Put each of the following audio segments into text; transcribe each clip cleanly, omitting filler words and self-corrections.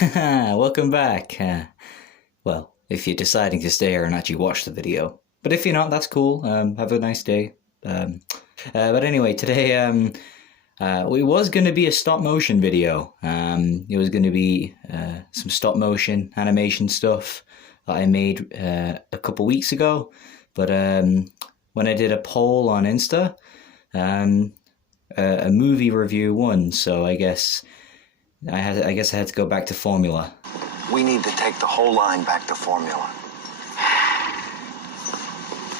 Welcome back. Well, if you're deciding to stay here and actually watch the video. But if you're not, that's cool. Have a nice day. But anyway, today it was going to be a stop motion video. It was going to be some stop motion animation stuff that I made a couple weeks ago. But when I did a poll on Insta, a movie review won. So I guess I had to go back to formula. We need to take the whole line back to formula.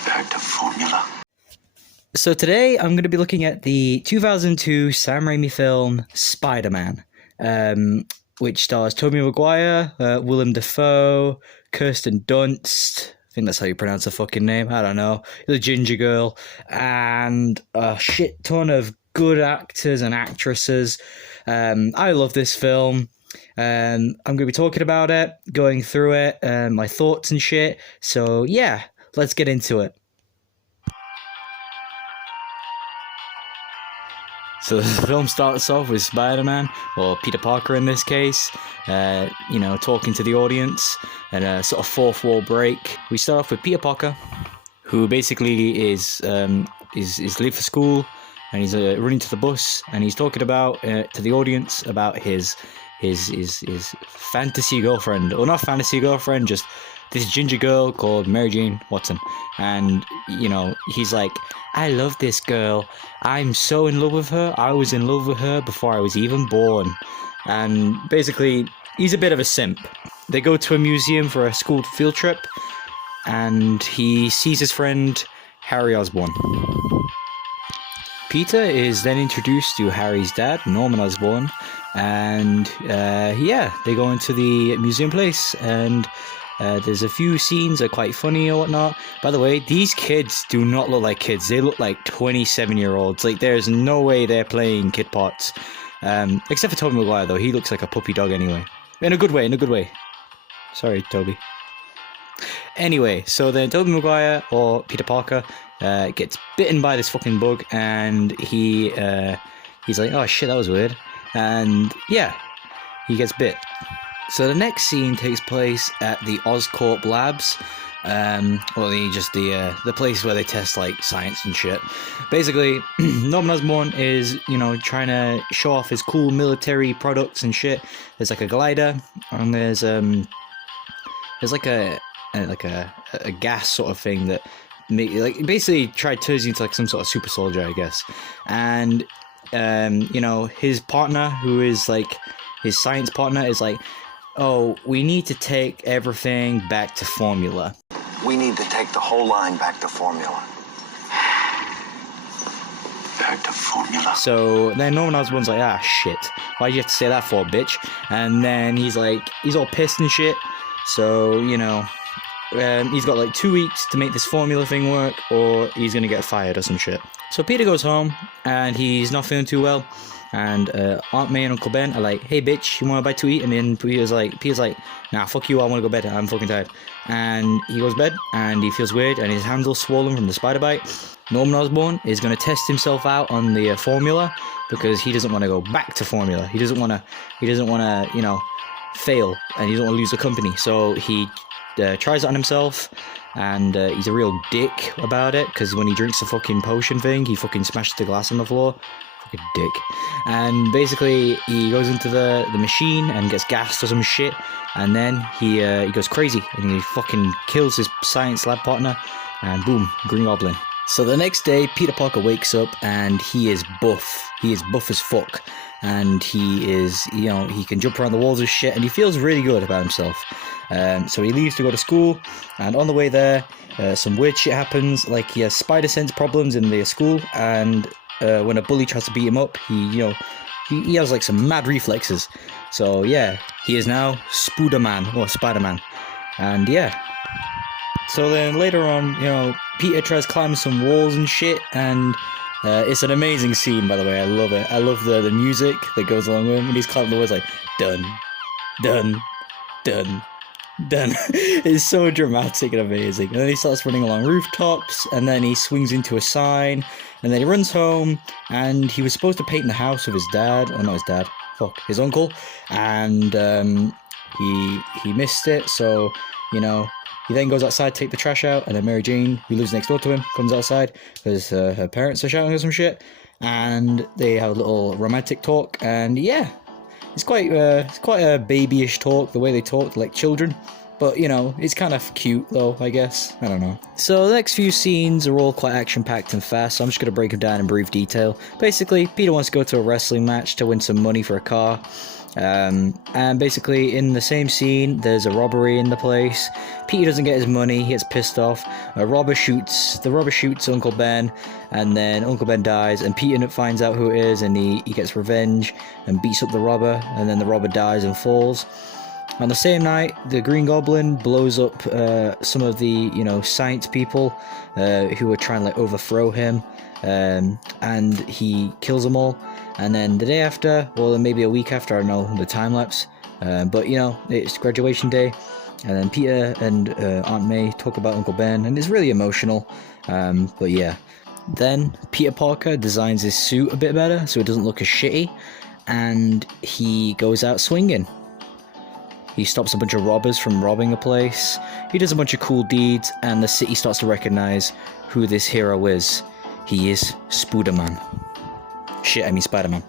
Back to formula. So today I'm going to be looking at the 2002 Sam Rami film Spiderman, which stars Tobey Maguire, Willem Dafoe, Kirsten Dunst. I think that's how you pronounce her fucking name. I don't know. The ginger girl, and a shit ton of good actors and actresses. I love this film. I'm going to be talking about it, going through it, my thoughts and shit. So yeah, let's get into it. So the film starts off with Spider-Man, or Peter Parker in this case, talking to the audience and a sort of fourth wall break. We start off with Peter Parker, who basically is late for school, and he's running to the bus, and he's talking about to the audience about his fantasy girlfriend, or not fantasy girlfriend, just this ginger girl called Mary Jane Watson. And he's like, I love this girl. I'm so in love with her. I was in love with her before I was even born. And basically, he's a bit of a simp. They go to a museum for a school field trip, and he sees his friend Harry Osborn. Peter is then introduced to Harry's dad, Norman Osborn, and they go into the museum place, and there's a few scenes that are quite funny or whatnot. By the way, these kids do not look like kids. They look like 27-year-olds. Like, there's no way they're playing kid parts. Except for Tobey Maguire, though. He looks like a puppy dog anyway. In a good way. Sorry, Toby. Anyway, so then Tobey Maguire, or Peter Parker, gets bitten by this fucking bug, and he's like, oh shit, that was weird. And yeah, he gets bit. So the next scene takes place at the Oscorp Labs, or the place where they test like science and shit. Basically, Norman Osborn is trying to show off his cool military products and shit. There's like a glider, and there's like a gas sort of thing that basically turns you into like some sort of super soldier, I guess. And his partner, who is like his science partner, is like, oh, we need to take everything back to formula. We need to take the whole line back to formula. Back to formula. So then Norman Osborn's like, ah, shit. Why'd you have to say that for, bitch? And then he's all pissed and shit. So, he's got like 2 weeks to make this formula thing work, or he's gonna get fired or some shit. So Peter goes home, and he's not feeling too well. And Aunt May and Uncle Ben are like, hey bitch, you want a bite to eat? And then Peter's like, nah, fuck you, I want to go to bed, I'm fucking tired. And he goes to bed, and he feels weird, and his hand's all swollen from the spider bite. Norman Osborn is going to test himself out on the formula, because he doesn't want to go back to formula. He doesn't want to, fail, and he doesn't want to lose the company. So he tries it on himself, and he's a real dick about it, because when he drinks the fucking potion thing, he fucking smashes the glass on the floor. Fucking dick. And basically, he goes into the machine and gets gassed or some shit, and then he goes crazy, and he fucking kills his science lab partner, and boom, Green Goblin. So the next day, Peter Parker wakes up, and he is buff. He is buff as fuck. And he is, he can jump around the walls and shit, and he feels really good about himself. So he leaves to go to school, and on the way there, some weird shit happens. Like, he has spider sense problems in the school, and when a bully tries to beat him up, he has like some mad reflexes. So yeah, he is now Spiderman, or Spider-Man. And yeah. So then later on, Peter tries climbing some walls and shit, and it's an amazing scene, by the way. I love it. I love the music that goes along with him. When he's climbing the walls, like, dun, dun, dun, done. It's so dramatic and amazing. And then he starts running along rooftops, and then he swings into a sign, and then he runs home, and he was supposed to paint the house with his dad, or not his dad, fuck, his uncle, and he missed it, so, you know, he then goes outside to take the trash out, and then Mary Jane, who lives next door to him, comes outside because her parents are shouting or some shit, and they have a little romantic talk, and yeah, it's quite a babyish talk, the way they talk like children. But, you know, it's kind of cute, though, I guess. I don't know. So the next few scenes are all quite action-packed and fast, so I'm just going to break them down in brief detail. Basically, Peter wants to go to a wrestling match to win some money for a car. And basically, in the same scene, there's a robbery in the place. Peter doesn't get his money, he gets pissed off. The robber shoots Uncle Ben, and then Uncle Ben dies, and Peter finds out who it is, and he gets revenge and beats up the robber, and then the robber dies and falls. On the same night, the Green Goblin blows up some of the, you know, science people who were trying to like overthrow him, and he kills them all. And then the day after, or maybe a week after, I don't know the time lapse, but you know, it's graduation day, and then Peter and Aunt May talk about Uncle Ben, and it's really emotional. But yeah, then Peter Parker designs his suit a bit better so it doesn't look as shitty, and he goes out swinging. He stops a bunch of robbers from robbing a place. He does a bunch of cool deeds, and the city starts to recognize who this hero is. He is Spiderman. Spider-Man.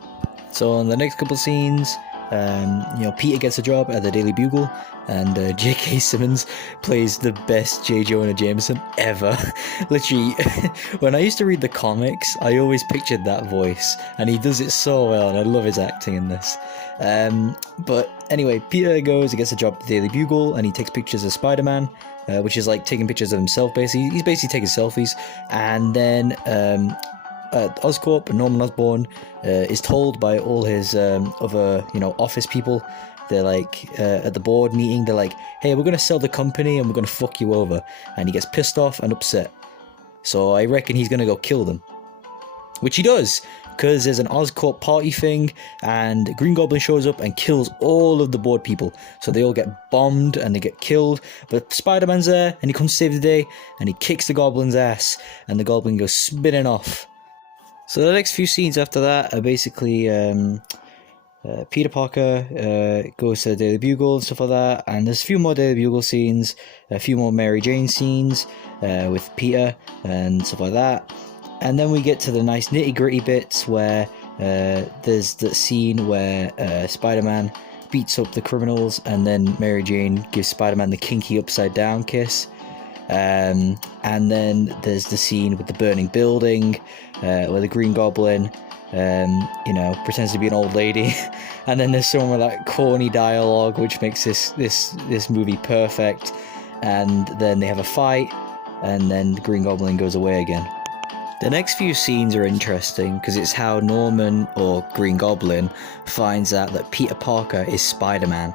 So in the next couple scenes, you know, Peter gets a job at the Daily Bugle, and J.K. Simmons plays the best J. Jonah Jameson ever. Literally, when I used to read the comics, I always pictured that voice, and he does it so well, and I love his acting in this. But anyway, Peter goes and gets a job at the Daily Bugle, and he takes pictures of Spider-Man, which is like taking pictures of himself, basically. He's basically taking selfies, and then Oscorp, Norman Osborn, is told by all his other, you know, office people. They're like, at the board meeting, they're like, hey, we're going to sell the company and we're going to fuck you over. And he gets pissed off and upset. So I reckon he's going to go kill them. Which he does, because there's an Oscorp party thing, and Green Goblin shows up and kills all of the board people. So they all get bombed and they get killed. But Spider-Man's there, and he comes to save the day, and he kicks the Goblin's ass, and the Goblin goes spinning off. So the next few scenes after that are basically Peter Parker goes to the Daily Bugle and stuff like that, and there's a few more Daily Bugle scenes, a few more Mary Jane scenes with Peter and stuff like that. And then we get to the nice nitty-gritty bits where there's the scene where Spider-Man beats up the criminals, and then Mary Jane gives Spider-Man the kinky upside-down kiss. And then there's the scene with the burning building, where the Green Goblin, you know, pretends to be an old lady. And then there's some of that corny dialogue, which makes this movie perfect. And then they have a fight, and then the Green Goblin goes away again. The next few scenes are interesting because it's how Norman, or Green Goblin, finds out that Peter Parker is Spider-Man.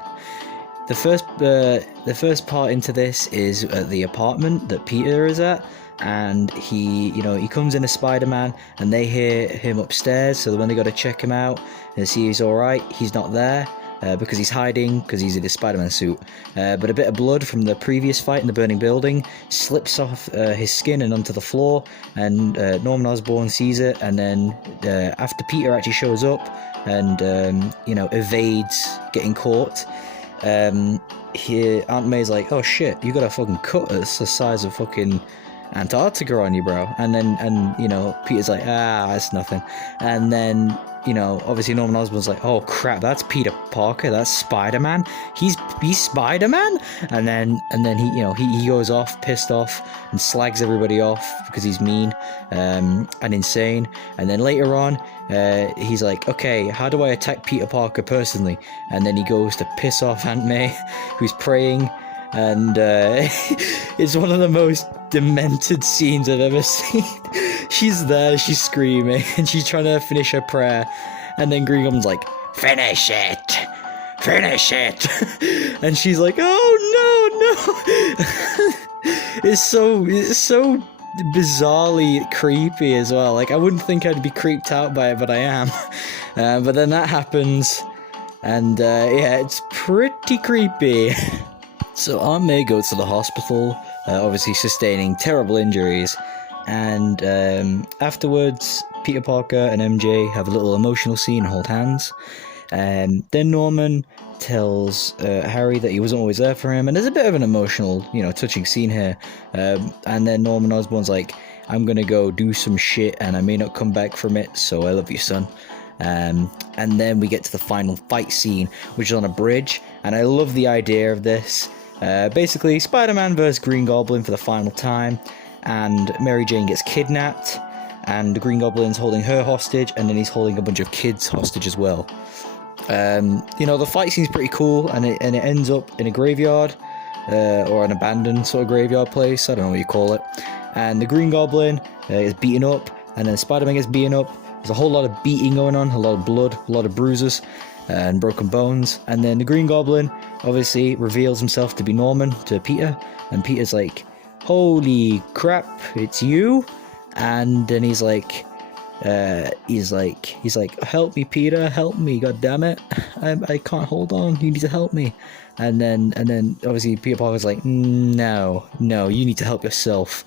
The first part into this is at the apartment that Peter is at, and he comes in as Spider-Man, and they hear him upstairs, so when they go to check him out and see he's alright, he's not there, because he's hiding, because he's in his Spider-Man suit. But a bit of blood from the previous fight in the burning building slips off his skin and onto the floor, and Norman Osborn sees it, and then after Peter actually shows up and evades getting caught, Aunt May's like, oh shit, you got a fucking cut that's the size of fucking Antarctica on you, bro. And Peter's like, it's nothing. And then, obviously Norman Osborn's like, oh crap, that's Peter Parker, that's Spider-Man. He's Spider-Man? And then he goes off, pissed off, and slags everybody off because he's mean and insane. And then later on, he's like, okay, how do I attack Peter Parker personally? And then he goes to piss off Aunt May, who's praying, and it's one of the most demented scenes I've ever seen. She's there, she's screaming, and she's trying to finish her prayer, and then Green Goblin's like, finish it, and she's like, oh no. It's so bizarrely creepy as well. Like, I wouldn't think I'd be creeped out by it, but I am. But then that happens, and it's pretty creepy. So Aunt May goes to the hospital, obviously sustaining terrible injuries, and afterwards Peter Parker and MJ have a little emotional scene and hold hands. Then Norman tells Harry that he wasn't always there for him, and there's a bit of an emotional, touching scene here. And then Norman Osborn's like, I'm gonna go do some shit, and I may not come back from it, so I love you, son. And then we get to the final fight scene, which is on a bridge, and I love the idea of this. Basically, Spider-Man versus Green Goblin for the final time, and Mary Jane gets kidnapped, and the Green Goblin's holding her hostage, and then he's holding a bunch of kids hostage as well. The fight scene's pretty cool, and it ends up in a graveyard, or an abandoned sort of graveyard place, I don't know what you call it. And the Green Goblin is beaten up, and then Spider-Man gets beaten up. There's a whole lot of beating going on, a lot of blood, a lot of bruises, and broken bones. And then the Green Goblin obviously reveals himself to be Norman to Peter, and Peter's like, holy crap, it's you? And then he's like, help me, Peter, help me, god damn it, I can't hold on, you need to help me. And then obviously Peter Parker's like, no, you need to help yourself.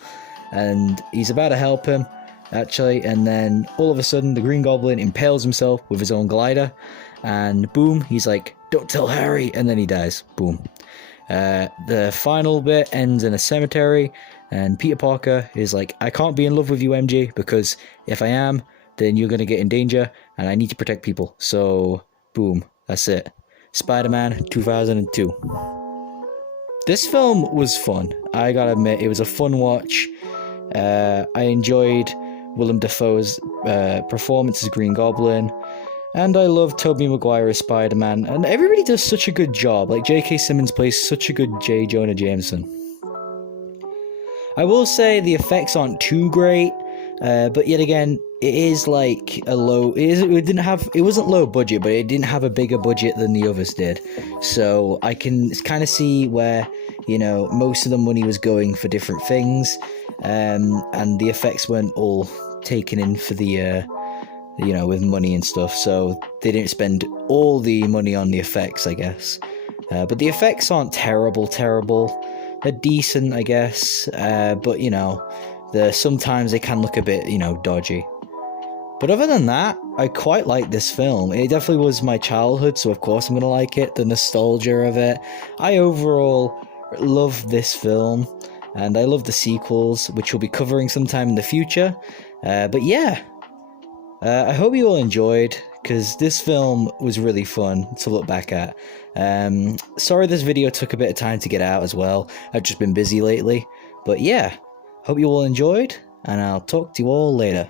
And he's about to help him, actually, and then all of a sudden the Green Goblin impales himself with his own glider, and boom, he's like, don't tell Harry, and then he dies. Boom. The final bit ends in a cemetery, and Peter Parker is like, I can't be in love with you, MJ, because if I am, then you're gonna get in danger, and I need to protect people. So, boom, that's it. Spider-Man 2002. This film was fun. I gotta admit, it was a fun watch. I enjoyed Willem Dafoe's performance as Green Goblin, and I love Tobey Maguire as Spider-Man, and everybody does such a good job. Like, J.K. Simmons plays such a good J. Jonah Jameson. I will say the effects aren't too great, but yet again, it is like a low. It wasn't low budget, but it didn't have a bigger budget than the others did. So I can kind of see where most of the money was going for different things, and the effects weren't all taken in for the with money and stuff. So they didn't spend all the money on the effects, I guess. But the effects aren't terrible. They're decent, I guess, but sometimes they can look a bit, dodgy. But other than that, I quite like this film. It definitely was my childhood, so of course I'm gonna like it. The nostalgia of it. I overall love this film, and I love the sequels, which we'll be covering sometime in the future. But yeah, I hope you all enjoyed, because this film was really fun to look back at. Sorry this video took a bit of time to get out as well. I've just been busy lately. But yeah, hope you all enjoyed, and I'll talk to you all later.